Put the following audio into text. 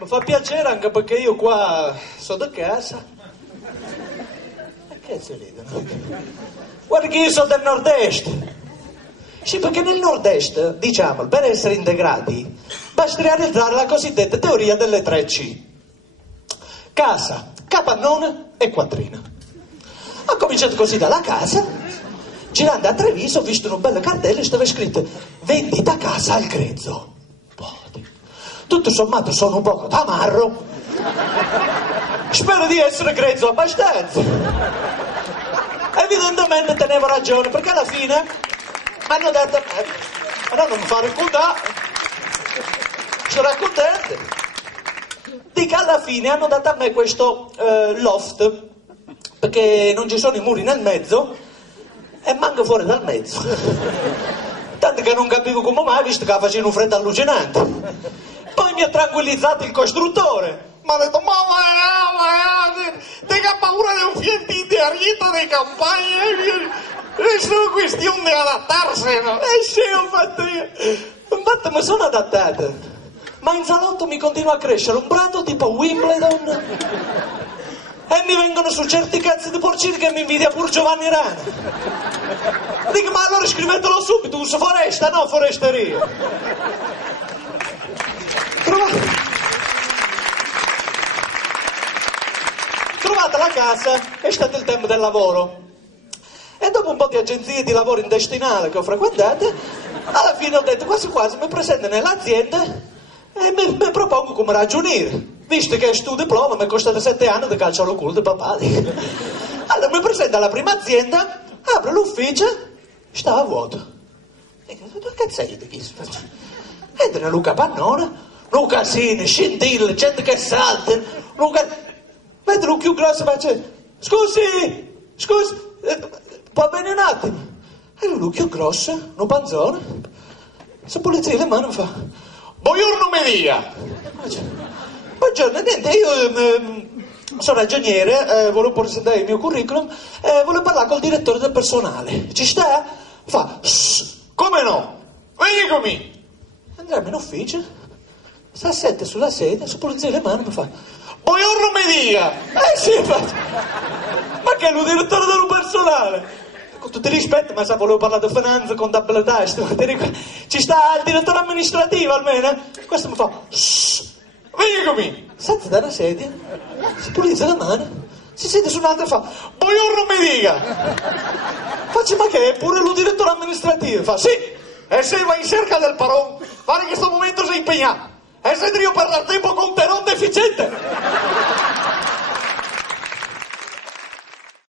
Mi fa piacere anche perché io qua sono da casa. Che si ridono? Guarda che io sono del nord-est. Sì, perché nel nord-est, diciamo, per essere integrati, basta realizzare la cosiddetta teoria delle 3C. Casa, capannone e quattrina. Ho cominciato così dalla casa, girando a Treviso ho visto un bello cartello e stava scritto vendita casa al grezzo. Tutto sommato sono un poco tamarro, spero di essere grezzo abbastanza. Evidentemente tenevo ragione, perché alla fine hanno detto a me, ma non mi fa raccontare, sono contento. Dico, alla fine hanno dato a me questo loft, perché non ci sono i muri nel mezzo e manco fuori dal mezzo. Tanto che non capivo come mai, visto che faceva un freddo allucinante. Poi mi ha tranquillizzato il costruttore. Mi ha detto, ma tenga paura di un fientito di campagna. È solo questione di adattarsene. Sì, ho fatto io. Infatti mi sono adattato. Ma in salotto mi continua a crescere un prato tipo Wimbledon. E mi vengono su certi cazzi di porcini che mi invidia pur Giovanni Rana. Dico, ma allora scrivetelo subito, uso foresta, no foresteria. Trovata la casa, è stato il tempo del lavoro. E dopo un po' di agenzie di lavoro intestinale che ho frequentate, alla fine ho detto quasi quasi mi presento nell'azienda e mi propongo come ragioniere, visto che sto diploma mi è costato 7 anni di calcio al culo di papà. Allora mi presento alla prima azienda, apro l'ufficio, stava vuoto. Dico, che sei di chi? Entra Luca Pannone, Luca Sini, scintille, gente che salta, Luca... Vedo un più grosso e faccio, scusi, può bene un attimo. E lui più grosso, un panzone, si pulizia le mani e fa, buongiorno mi dia. Buongiorno, niente, io sono ragioniere, volevo presentare il mio curriculum, volevo parlare col direttore del personale. Ci sta? Fa, come no? Vengomi. Andiamo in ufficio, sta sette sulla sedia, si pulizia le mani e mi fa, buongiorno mi dia. Sì, ma che è il direttore del personale? Con tutto il rispetto, ma sa, volevo parlare di finanza, contabilità, ci sta il direttore amministrativo almeno. Questo mi fa, vengomi. Salta dalla sedia, si pulizia le mani, si siede su un'altra e fa, buongiorno mi dica. Faccio, ma che è pure il direttore amministrativo? Fa, sì, e se va in cerca del parone, pare che in questo momento sei impegnato. E se io per tempo con te non deficiente.